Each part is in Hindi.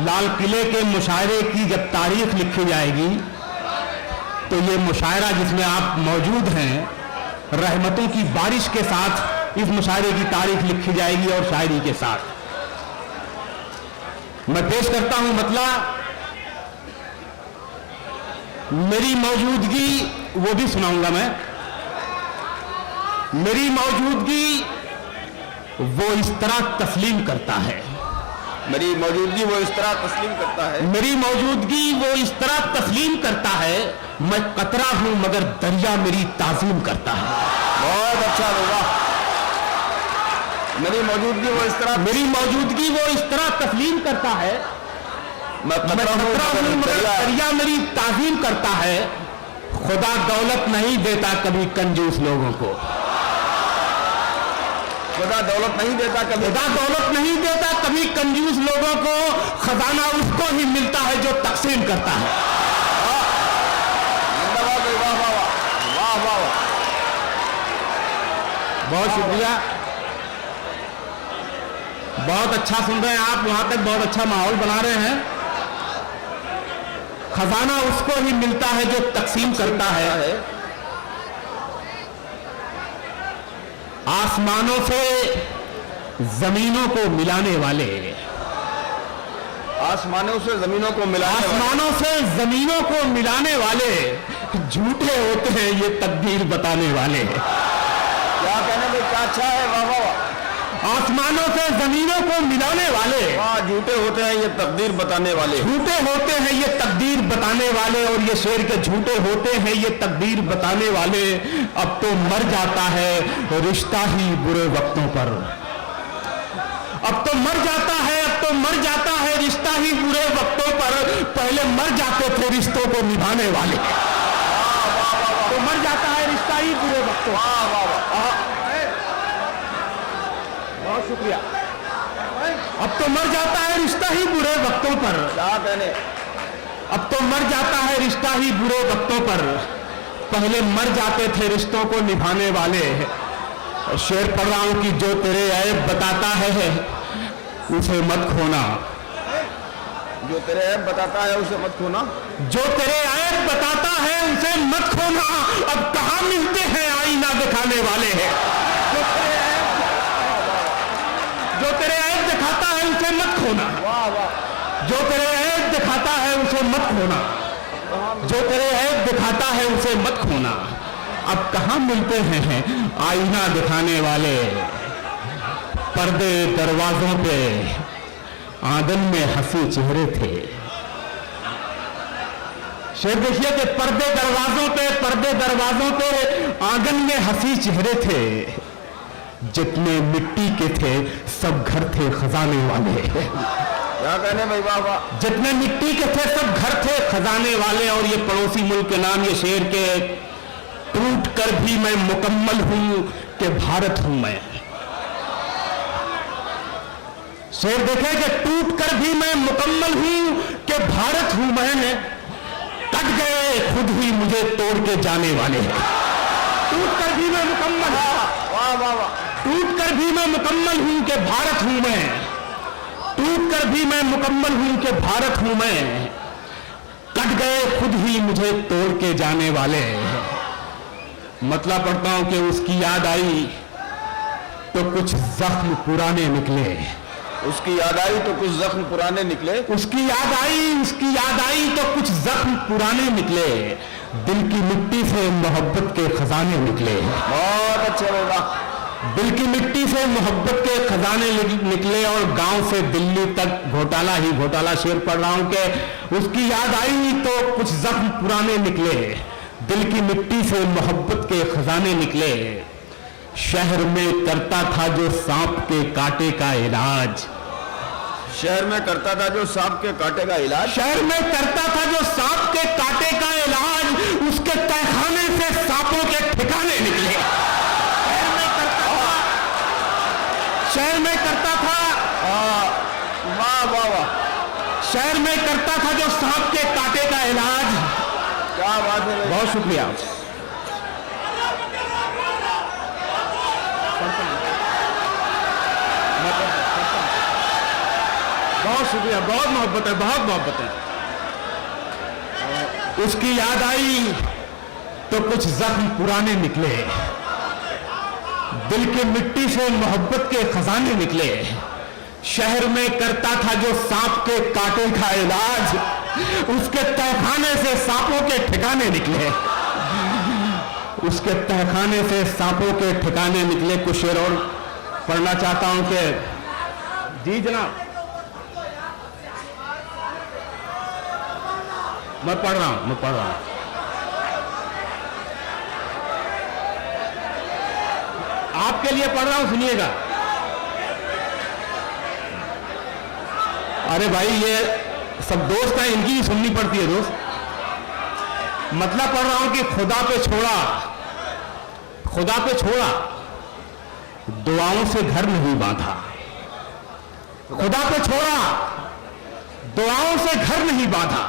लाल किले के मुशायरे की जब तारीख लिखी जाएगी तो ये मुशायरा जिसमें आप मौजूद हैं, रहमतों की बारिश के साथ इस मुशायरे की तारीख लिखी जाएगी और शायरी के साथ। मैं पेश करता हूं मतलब मेरी मौजूदगी, वो भी सुनाऊंगा मैं। मेरी मौजूदगी वो इस तरह तस्लीम करता है, मेरी मौजूदगी वो इस तरह तस्लीम करता है, मेरी मौजूदगी वो इस तरह तस्लीम करता है, मैं कतरा हूं मगर दरिया मेरी ताज़ीम करता है। बहुत अच्छा होगा। मेरी मौजूदगी वो इस तरह, मेरी मौजूदगी वो इस तरह तस्लीम करता है, मैं कतरा हूं मगर दरिया मेरी ताज़ीम करता है। खुदा दौलत नहीं देता कभी कंजूस लोगों को, खुदा दौलत नहीं देता कभी, खुदा दौलत नहीं देता कभी कंजूस लोगों को, खजाना उसको ही मिलता है जो तकसीम करता है। वाह वाह वाह वाह वाह, बहुत शुक्रिया, बहुत अच्छा सुन रहे हैं आप, वहां तक बहुत अच्छा माहौल बना रहे हैं। खजाना उसको ही मिलता है जो तकसीम करता है। आसमानों से जमीनों को मिलाने वाले, आसमानों से जमीनों को मिलाने, आसमानों से जमीनों को मिलाने वाले झूठे होते हैं ये तकदीर बताने वाले। क्या कहने में क्या अच्छा है, वाह वाह। आसमानों से जमीनों को मिलाने वाले, झूठे होते हैं ये तकदीर बताने वाले, झूठे होते हैं ये तकदीर बताने वाले, और ये शेर के झूठे होते हैं ये तकदीर बताने वाले। अब तो मर जाता है रिश्ता ही बुरे वक्तों पर, अब तो मर जाता है, अब तो मर जाता है रिश्ता ही बुरे वक्तों पर। पहले मर जाते थे रिश्तों को निभाने वाले, तो मर जाता है रिश्ता ही बुरे वक्तों पर। बहुत शुक्रिया। अब तो मर जाता है रिश्ता ही बुरे वक्तों पर, क्या कहने, अब तो मर जाता है रिश्ता ही बुरे वक्तों पर। पहले मर जाते थे रिश्तों को निभाने वाले। शेर पढ़ रहा हूं कि जो तेरे ऐब बताता है उसे मत खोना, जो तेरे ऐब बताता है उसे मत खोना, जो तेरे ऐब बताता है उसे मत खोना। अब कहां मिलते हैं आईना दिखाने वाले हैं, जो तेरे ऐब दिखाता है उसे मत खोना, वाह वाह, जो तेरे ऐब दिखाता है उसे मत खोना, जो तेरे ऐब दिखाता है उसे मत खोना। अब कहां मिलते हैं आईना दिखाने वाले, पर्दे दरवाजों पे आंगन में हंसी चेहरे थे। शेर देखिए कि पर्दे दरवाजों पे, पर्दे दरवाजों पे आंगन में हंसी चेहरे थे। जितने मिट्टी के थे सब घर थे खजाने वाले। क्या कहने भाई, वाह वाह। जितने मिट्टी के थे सब घर थे खजाने वाले। और ये पड़ोसी मुल्क के नाम ये शेर के, टूट कर भी मैं मुकम्मल हूं कि भारत हूं मैं। शेर देखे कि टूट कर भी मैं मुकम्मल हूं कि भारत हूं मैं। कट गए खुद ही मुझे तोड़ के जाने वाले हैं। टूट कर भी मैं मुकम्मल, वाह वाह वाह, टूट कर भी मैं मुकम्मल हूं कि भारत हूं मैं। टूट कर भी मैं मुकम्मल हूं कि भारत हूं मैं। कट गए खुद ही मुझे तोड़ के जाने वाले। मतलब पढ़ता हूं कि उसकी याद आई तो कुछ जख्म पुराने निकले, उसकी याद आई तो कुछ जख्म पुराने निकले, उसकी याद आई, उसकी याद आई तो कुछ जख्म पुराने निकले। दिल की मिट्टी से मोहब्बत के खजाने निकले। बहुत अच्छे होगा। दिल की मिट्टी से मोहब्बत के खजाने निकले और गांव से दिल्ली तक घोटाला ही घोटाला। शेर पढ़ रहा हूं कि उसकी याद आई तो कुछ जख्म पुराने निकले। दिल की मिट्टी से मोहब्बत के खजाने निकले। शहर में करता था जो सांप के कांटे का इलाज, शहर में करता था जो सांप के कांटे का इलाज, शहर में करता था जो सांप के कांटे का इलाज। उसके तहखाने से सांपों के ठिकाने निकले। शहर में करता था, वाह वाह वाह, शहर में करता था जो सांप के कांटे का इलाज। क्या बात है, बहुत शुक्रिया। बहुत शुक्रिया, बहुत मोहब्बत है, बहुत मोहब्बत है। उसकी याद आई तो कुछ जख्म पुराने निकले, दिल की मिट्टी से मोहब्बत के खजाने निकले। शहर में करता था जो सांप के कांटे का इलाज, उसके तहखाने से सांपों के ठिकाने निकले, उसके तहखाने से सांपों के ठिकाने निकले। कुछ शेर और पढ़ना चाहता हूं कि जी जनाब, मैं पढ़ रहा हूं। आपके लिए पढ़ रहा हूं, सुनिएगा। अरे भाई, ये सब दोस्त हैं, इनकी भी सुननी पड़ती है दोस्त। मतलब पढ़ रहा हूं कि खुदा पे छोड़ा, दुआओं से घर नहीं बांधा। खुदा पे छोड़ा, दुआओं से घर नहीं बांधा।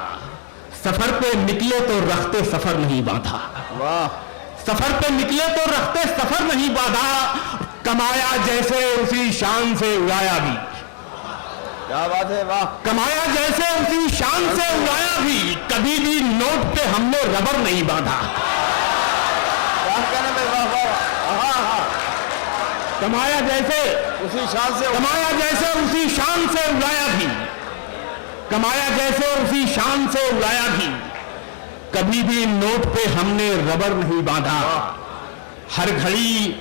सफर पे निकले तो रखते सफर नहीं बांधा। वाह। सफर पे निकले तो रखते सफर नहीं बांधा। कमाया जैसे उसी शान से उड़ाया भी। क्या बात है, वाह। कमाया जैसे उसी शान से उड़ाया भी, कभी भी नोट पे हमने रबर नहीं बांधा। क्या कहने में, वाह वाह। हाँ हाँ। कमाया जैसे उसी शान से उड़ाया भी, कमाया जैसे उसी शान से उड़ाया भी, कभी भी नोट पे हमने रबर नहीं बांधा। हर घड़ी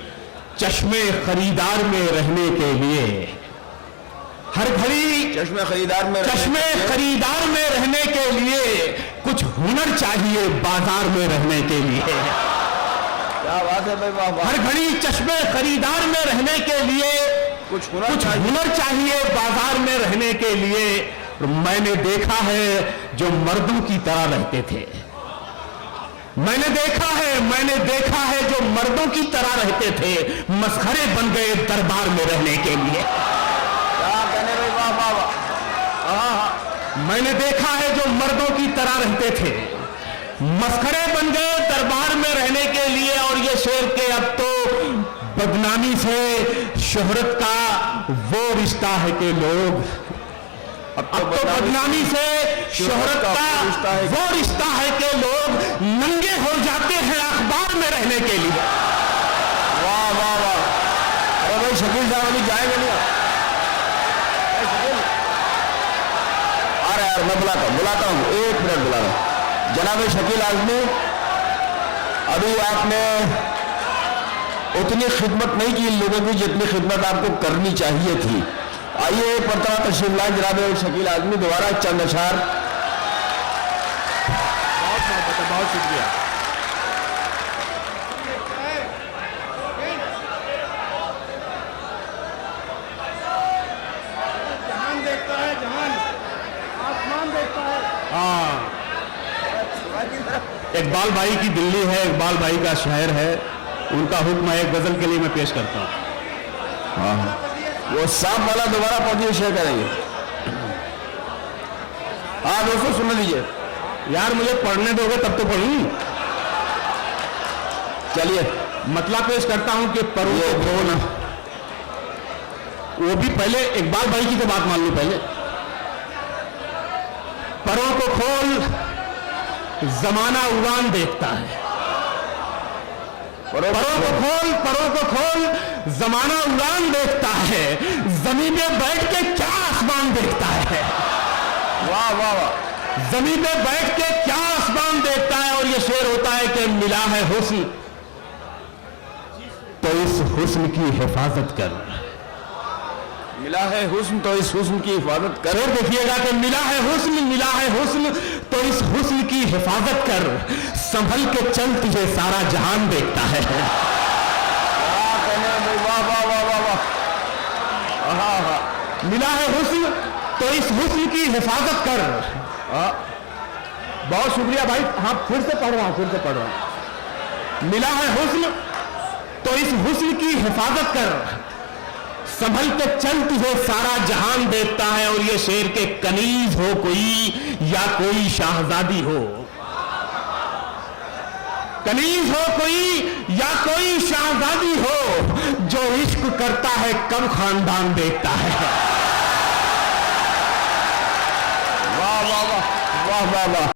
चश्मे खरीदार में रहने के लिए, हर घड़ी चश्मे खरीदार में रहने के लिए कुछ हुनर चाहिए बाजार में रहने के लिए। क्या बात है भाई, वाह वाह। हर घड़ी चश्मे खरीदार में रहने के लिए कुछ हुनर चाहिए बाजार में रहने के लिए। मैंने देखा है जो मर्दों की तरह रहते थे, मैंने देखा है जो मर्दों की तरह रहते थे, मसखरे बन गए दरबार में रहने के लिए। क्या कहने भाई, वाह वाह वाह। हाँ हाँ। मैंने देखा है जो मर्दों की तरह रहते थे, मसखरे बन गए दरबार में रहने के लिए। और ये शेर के अब तो बदनामी से शोहरत का वो रिश्ता है कि लोग, अब तो बदनामी से शोहरत का वो रिश्ता है कि लोग नंगे हो जाते हैं अखबार में रहने के लिए। वाह वाह वाह। अरे भाई शकील साहब अभी जाएंगे नहीं? अरे यार मैं बुलाता हूँ, 1 मिनट बुला रहा हूँ। जनाब शकील आजमी, अभी आपने उतनी खिदमत नहीं की लोगों की जितनी खिदमत आपको करनी चाहिए थी। आइए पता तशरीफ लाए जनाब शकील आजमी, दोबारा चंद अशार। बहुत शुक्रिया। जहान देखता है, जहान आसमान देखता है। हाँ, इकबाल भाई की दिल्ली है, इकबाल भाई का शहर है, उनका हुक्म एक गजल के लिए मैं पेश करता हूँ। हाँ वो सांप वाला दोबारा पहुंचिए, शेयर करेंगे। हाँ दोस्तों सुन लीजिए। यार मुझे पढ़ने दोगे तब तो पढ़ूं। चलिए मतलब पेश करता हूं कि परों को खोल, वो भी पहले इकबाल भाई की तो बात मान लो पहले। परों को खोल, जमाना उड़ान देखता है। परों को खोल, जमाना उड़ान देखता है। जमीन पे बैठ के क्या आसमान देखता है। वाह वाह वाह। जमीन पे बैठ के क्या आसमान देखता है। और ये शेर होता है कि मिला है हुस्न तो इस हुस्न की हिफाजत कर। मिला है हुस्न तो इस हुस्न की हिफाजत कर। शेर देखिएगा कि मिला है हुस्न तो इस हुस्न की हिफाजत कर। संभल के चल तुझे सारा जहान देखता है। वाह वाह वाह वाह वाह। हाँ हाँ। मिला है हुस्न तो इस हुस्न की हिफाजत कर। बहुत शुक्रिया भाई। हाँ फिर से पढ़ रहा हूं। मिला है हुस्न तो इस हुस्न की हिफाजत कर। संभल के चल तुझे सारा जहान देखता है। और ये शेर के कनीज हो कोई या कोई शाहजादी हो, कनीज हो कोई या कोई शाहजादी हो, जो इश्क करता है कब खानदान देखता है। वाह वाह।